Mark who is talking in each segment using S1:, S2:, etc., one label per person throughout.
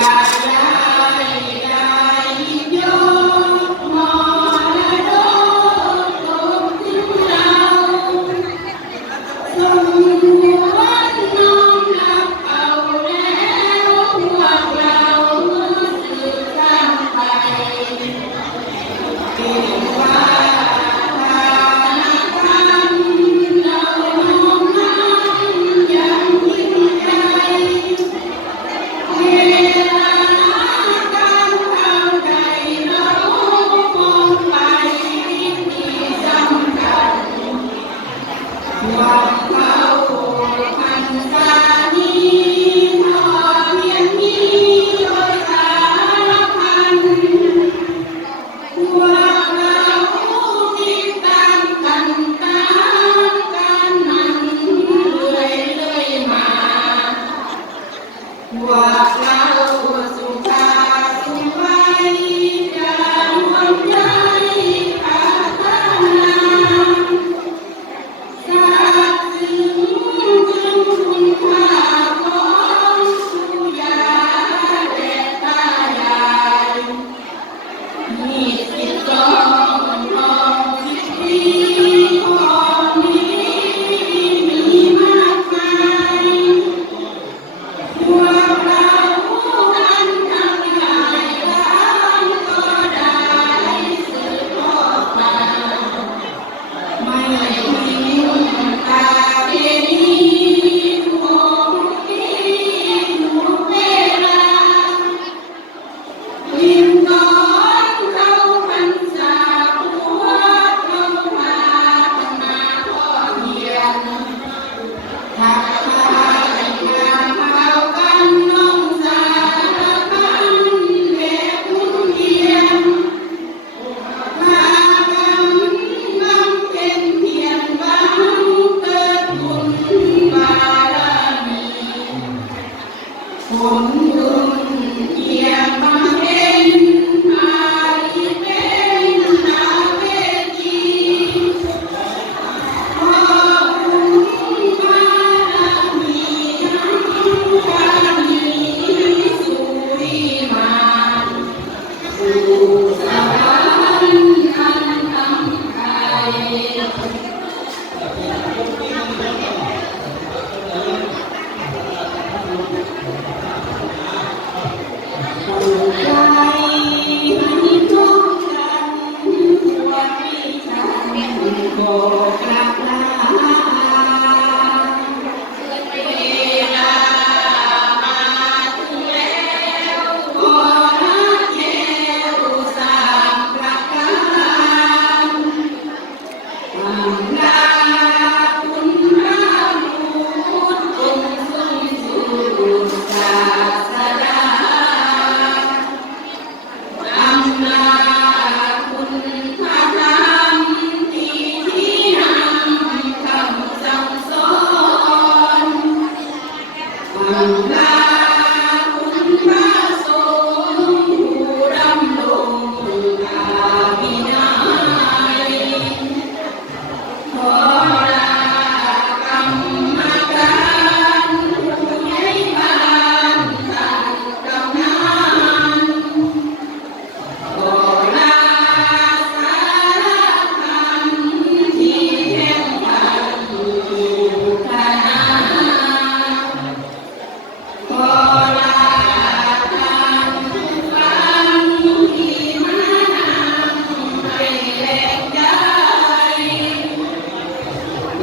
S1: Obrigada.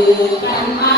S1: Thank you.